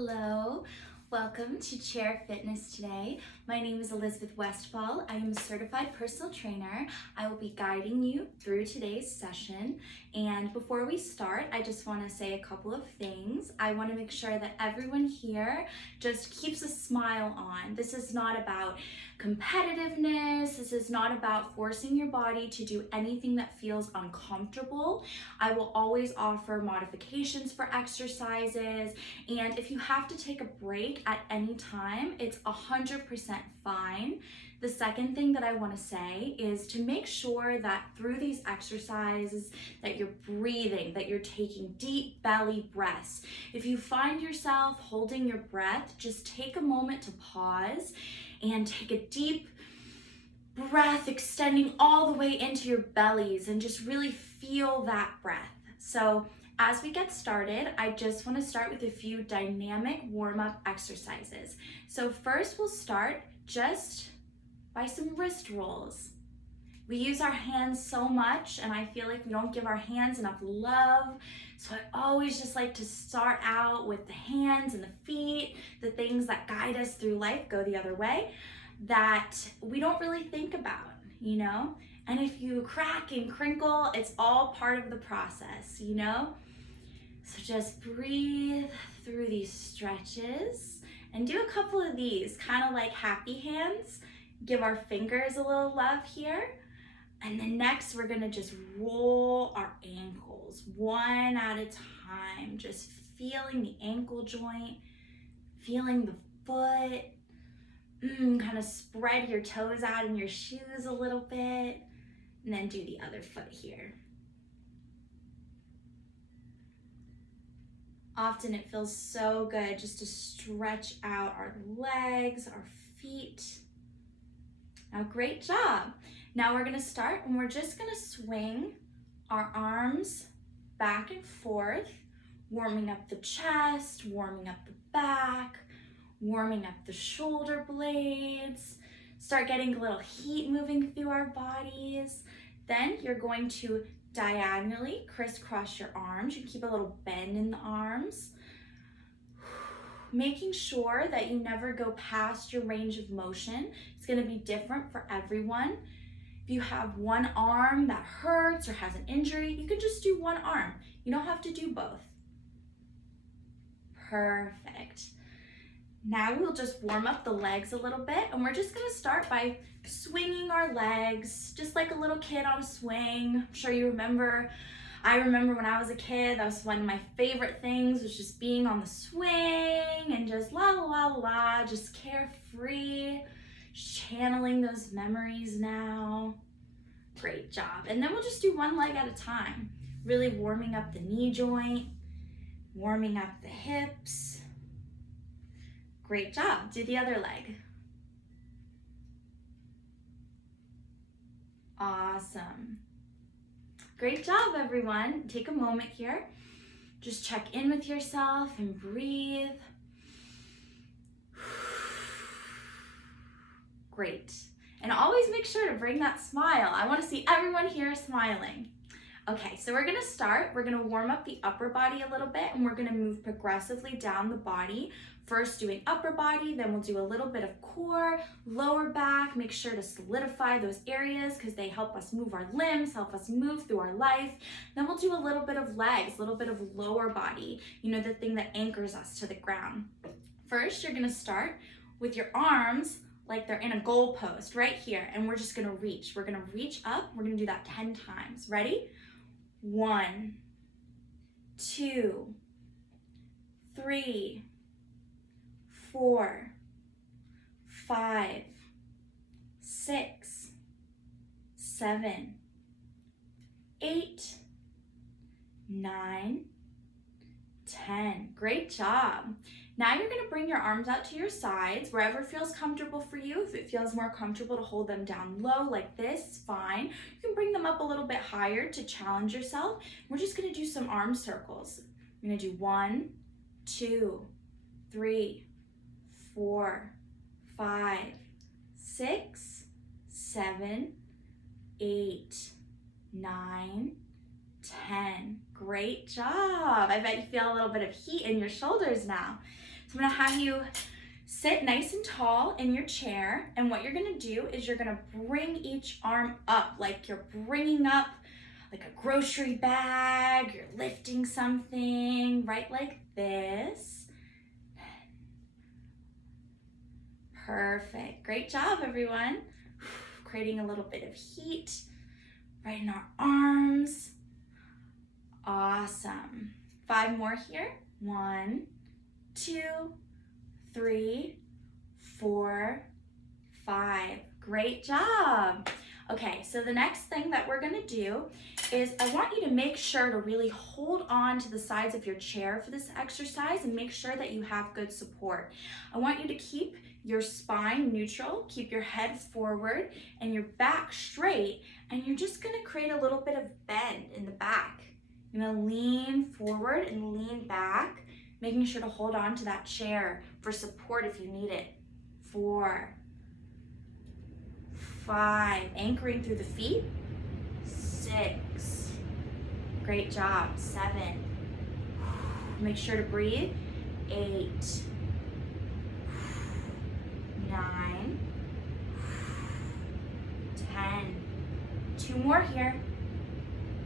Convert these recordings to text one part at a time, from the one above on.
Hello, welcome to Chair Fitness today. My name is Elizabeth Westphal. I am a certified personal trainer. I will be guiding you through today's session. And before we start, I just want to say a couple of things. I want to make sure that everyone here just keeps a smile on. This is not about competitiveness. This is not about forcing your body to do anything that feels uncomfortable. I will always offer modifications for exercises, and if you have to take a break at any time, it's 100% fine. The second thing that I want to say is to make sure that through these exercises that you're breathing, that you're taking deep belly breaths. If you find yourself holding your breath, just take a moment to pause and take a deep breath extending all the way into your bellies and just really feel that breath. So as we get started, I just want to start with a few dynamic warm-up exercises. So first we'll start just by some wrist rolls. We use our hands so much and I feel like we don't give our hands enough love. So I always just like to start out with the hands and the feet, the things that guide us through life, go the other way, that we don't really think about, you know? And if you crack and crinkle, it's all part of the process, you know? So just breathe through these stretches and do a couple of these, kind of like happy hands. Give our fingers a little love here. And then next we're gonna just roll our ankles one at a time, just feeling the ankle joint, feeling the foot. Kind of spread your toes out in your shoes a little bit, and then do the other foot here. Often it feels so good just to stretch out our legs, our feet. Now, great job. Now we're gonna start and we're just gonna swing our arms back and forth, warming up the chest, warming up the back, warming up the shoulder blades. Start getting a little heat moving through our bodies. Then you're going to diagonally crisscross your arms. You keep a little bend in the arms, making sure that you never go past your range of motion. It's going to be different for everyone. If you have one arm that hurts or has an injury, you can just do one arm. You don't have to do both. Perfect. Now we'll just warm up the legs a little bit, and we're just gonna start by swinging our legs, just like a little kid on a swing. I'm sure you remember, I remember when I was a kid, that was one of my favorite things, was just being on the swing and just la la la la, just carefree, channeling those memories now. Great job. And then we'll just do one leg at a time, really warming up the knee joint, warming up the hips. Great job. Do the other leg. Awesome. Great job, everyone. Take a moment here. Just check in with yourself and breathe. Great. And always make sure to bring that smile. I want to see everyone here smiling. Okay, so we're gonna start. We're gonna warm up the upper body a little bit, and we're gonna move progressively down the body. First doing upper body, then we'll do a little bit of core, lower back. Make sure to solidify those areas because they help us move our limbs, help us move through our life. Then we'll do a little bit of legs, a little bit of lower body, you know, the thing that anchors us to the ground. First, you're gonna start with your arms like they're in a goal post right here, and we're just gonna reach. We're gonna reach up. We're gonna do that 10 times. Ready? 1, 2, 3, 4, 5, 6, 7, 8, 9, 10. Great job. Now you're going to bring your arms out to your sides, wherever feels comfortable for you. If it feels more comfortable to hold them down low like this, fine. You can bring them up a little bit higher to challenge yourself. We're just going to do some arm circles. We're going to do 1, 2, 3, 4, 5, 6, 7, 8, 9, 10. Great job. I bet you feel a little bit of heat in your shoulders now. So I'm gonna have you sit nice and tall in your chair, and what you're gonna do is you're gonna bring each arm up like you're bringing up like a grocery bag, you're lifting something, right like this. Perfect, great job everyone. Creating a little bit of heat right in our arms. Awesome. 5 more here. 1, 2, 3, 4, 5. Great job. Okay, so the next thing that we're gonna do is I want you to make sure to really hold on to the sides of your chair for this exercise and make sure that you have good support. I want you to keep your spine neutral, keep your head forward and your back straight, and you're just gonna create a little bit of bend in the back. You're gonna lean forward and lean back, making sure to hold on to that chair for support if you need it. 4, 5, anchoring through the feet. 6, great job. 7, make sure to breathe. 8, 9, 10, 2 more here.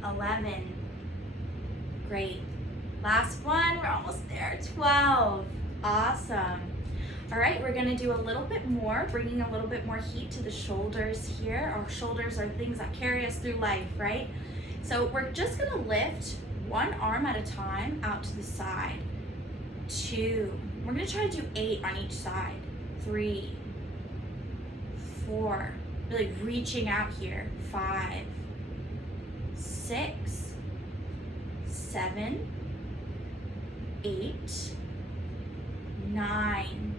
11, great. Last one, we're almost there. 12, awesome. All right, we're gonna do a little bit more, bringing a little bit more heat to the shoulders here. Our shoulders are things that carry us through life, right? So we're just gonna lift one arm at a time out to the side. 2, we're gonna try to do 8 on each side. 3, 4, really reaching out here. 5, 6, 7, 8, 9,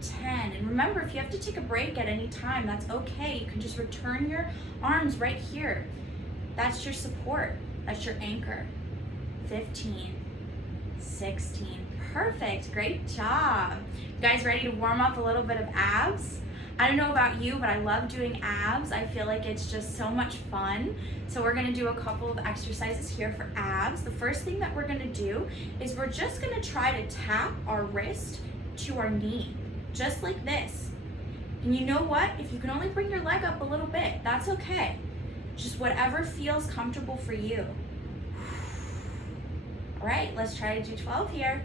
10. And remember, if you have to take a break at any time, that's okay. You can just return your arms right here. That's your support. That's your anchor. 15, 16. Perfect. Great job. You guys ready to warm up a little bit of abs? I don't know about you, but I love doing abs. I feel like it's just so much fun. So we're gonna do a couple of exercises here for abs. The first thing that we're gonna do is we're just gonna try to tap our wrist to our knee, just like this. And you know what? If you can only bring your leg up a little bit, that's okay. Just whatever feels comfortable for you. All right, let's try to do 12 here.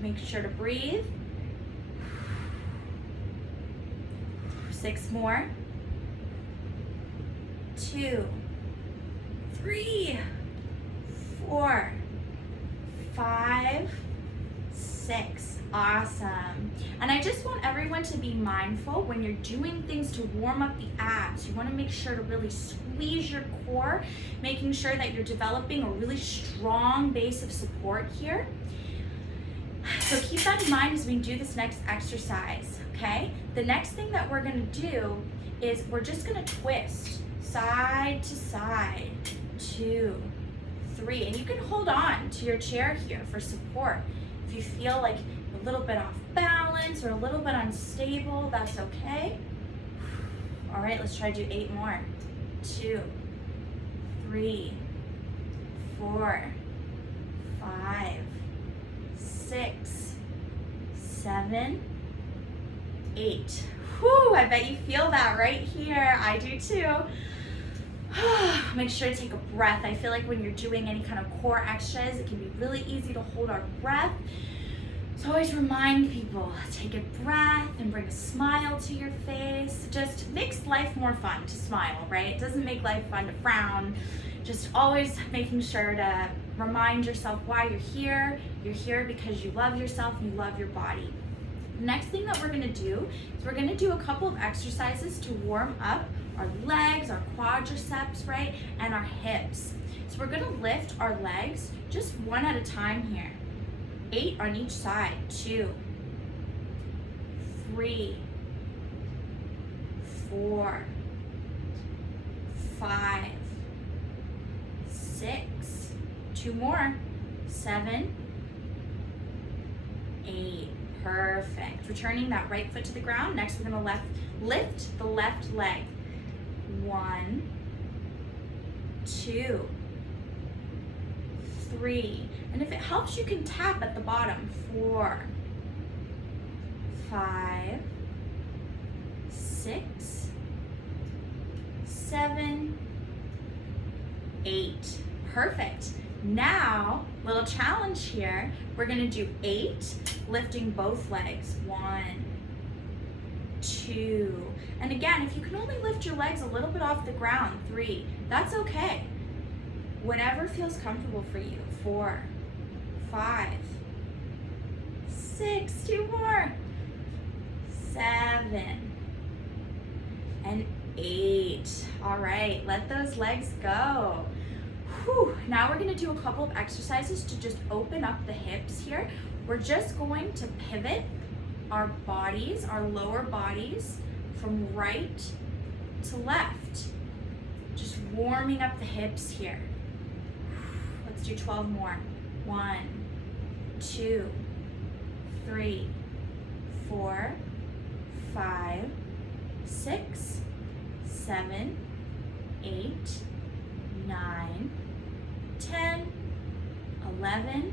Make sure to breathe. 6 more. 2, 3, 4, 5, 6. Awesome. And I just want everyone to be mindful when you're doing things to warm up the abs. You want to make sure to really squeeze your core, making sure that you're developing a really strong base of support here. So keep that in mind as we do this next exercise, okay? The next thing that we're gonna do is we're just gonna twist side to side. 2, 3, and you can hold on to your chair here for support. If you feel like a little bit off balance or a little bit unstable, that's okay. All right, let's try to do 8 more. 2, 3, 4, 5, 6, 7, 8. Whew, I bet you feel that right here. I do too. Make sure to take a breath. I feel like when you're doing any kind of core exercise, it can be really easy to hold our breath. So always remind people, take a breath and bring a smile to your face. It just makes life more fun to smile, right? It doesn't make life fun to frown. Just always making sure to remind yourself why you're here. You're here because you love yourself and you love your body. The next thing that we're gonna do is we're gonna do a couple of exercises to warm up our legs, our quadriceps, right? And our hips. So we're gonna lift our legs just one at a time here. 8 on each side. 2, 3, 4, 5, 6, 2 more, 7, 8. Perfect. Returning that right foot to the ground. Next, we're gonna lift the left leg. 1, 2, 3. And if it helps, you can tap at the bottom. 4, 5, 6, 7, 8. Perfect. Now, little challenge here. We're gonna do 8, lifting both legs. 1, 2. And again, if you can only lift your legs a little bit off the ground, 3. That's okay. Whatever feels comfortable for you. 4, 5, 6, 2 more, 7, and 8. All right, let those legs go. Whew. Now we're gonna do a couple of exercises to just open up the hips here. We're just going to pivot our bodies, our lower bodies, from right to left. Just warming up the hips here. Let's do 12 more. 1, 2, 3, 4, 5, 6, 7, 8, 9, 10, 11,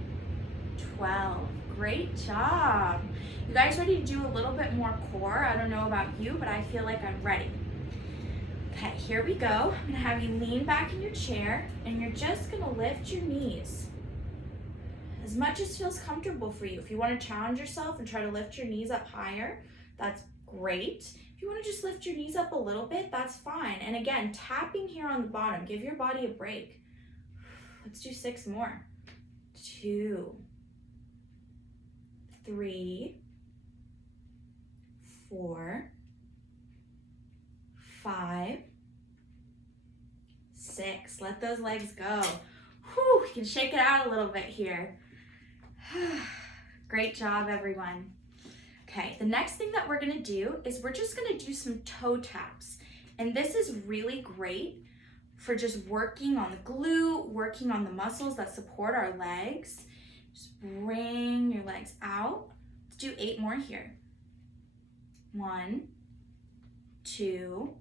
12. Great job. You guys ready to do a little bit more core? I don't know about you, but I feel like I'm ready. Okay, here we go. I'm gonna have you lean back in your chair and you're just gonna lift your knees as much as feels comfortable for you. If you wanna challenge yourself and try to lift your knees up higher, that's great. If you wanna just lift your knees up a little bit, that's fine. And again, tapping here on the bottom, give your body a break. Let's do 6 more. 2, 3, 4, 5, 6. Let those legs go. Whew, you can shake it out a little bit here. Great job, everyone. Okay, the next thing that we're gonna do is we're just gonna do some toe taps. And this is really great for just working on the glute, working on the muscles that support our legs. Just bring your legs out. Let's do 8 more here. 1, 2,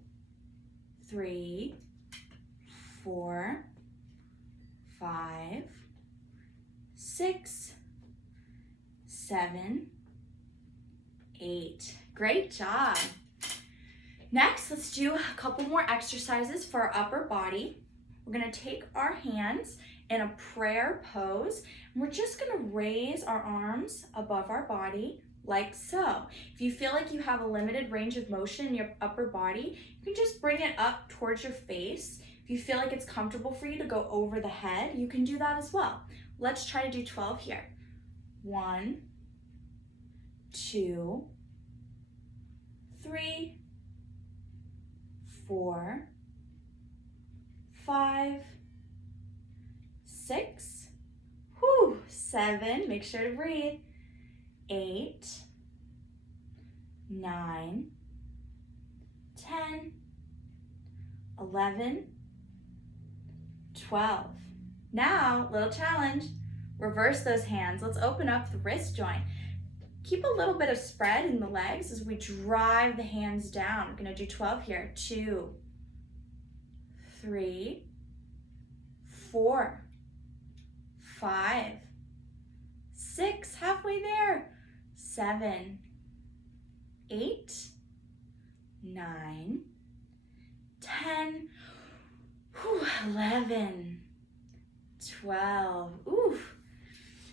3, 4, 5, 6, 7, 8. Great job. Next, let's do a couple more exercises for our upper body. We're gonna take our hands in a prayer pose, and we're just gonna raise our arms above our body like so. If you feel like you have a limited range of motion in your upper body, you can just bring it up towards your face. If you feel like it's comfortable for you to go over the head, you can do that as well. Let's try to do 12 here. 1, 2, 3, 4, 5, 6, 7, make sure to breathe, 8, 9, 10, 11, 12. Now, little challenge, reverse those hands. Let's open up the wrist joint. Keep a little bit of spread in the legs as we drive the hands down. We're gonna do 12 here. 2, 3, 4, 5, 6, halfway there. 7, 8, 9, 10, 11, 12. Oof.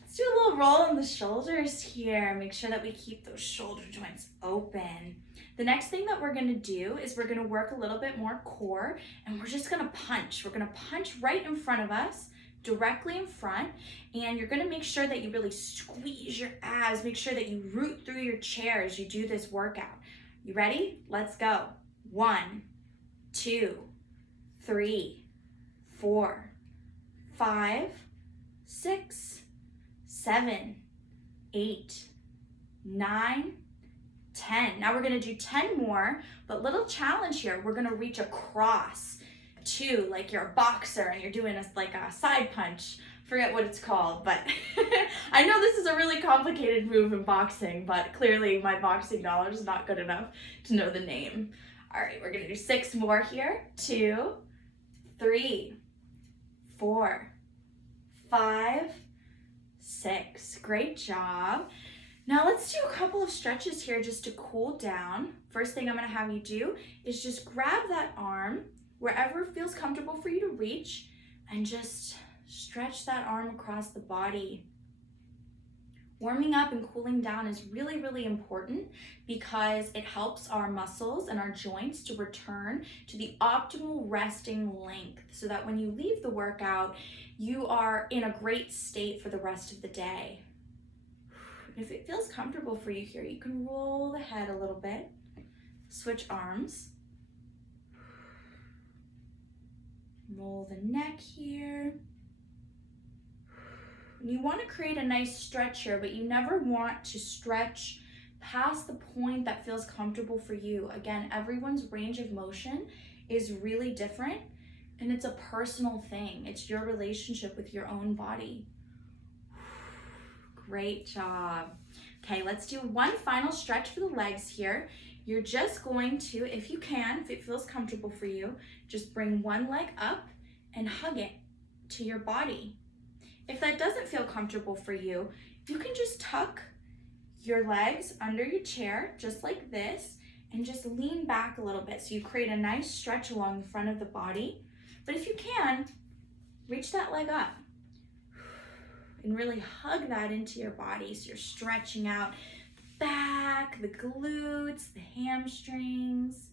Let's do a little roll in the shoulders here. Make sure that we keep those shoulder joints open. The next thing that we're gonna do is we're gonna work a little bit more core, and we're just gonna punch. We're gonna punch right in front of us, directly in front, and you're gonna make sure that you really squeeze your abs. Make sure that you root through your chair as you do this workout. You ready? Let's go. 1, 2, 3, 4, 5, 6, 7, 8, 9, 10. Now we're gonna do 10 more, but little challenge here. We're gonna reach across to like you're a boxer and you're doing like a side punch. Forget what it's called, but I know this is a really complicated move in boxing, but clearly my boxing knowledge is not good enough to know the name. All right, we're gonna do 6 more here. 2, 3, 4, 5, 6. Great job. Now let's do a couple of stretches here just to cool down. First thing I'm gonna have you do is just grab that arm wherever it feels comfortable for you to reach and just stretch that arm across the body. Warming up and cooling down is really, really important because it helps our muscles and our joints to return to the optimal resting length so that when you leave the workout, you are in a great state for the rest of the day. If it feels comfortable for you here, you can roll the head a little bit, switch arms, roll the neck here. You want to create a nice stretch here, but you never want to stretch past the point that feels comfortable for you. Again, everyone's range of motion is really different, and it's a personal thing. It's your relationship with your own body. Great job. Okay, let's do one final stretch for the legs here. You're just going to, if you can, if it feels comfortable for you, just bring one leg up and hug it to your body. If that doesn't feel comfortable for you, you can just tuck your legs under your chair, just like this, and just lean back a little bit so you create a nice stretch along the front of the body. But if you can, reach that leg up and really hug that into your body so you're stretching out the back, the glutes, the hamstrings.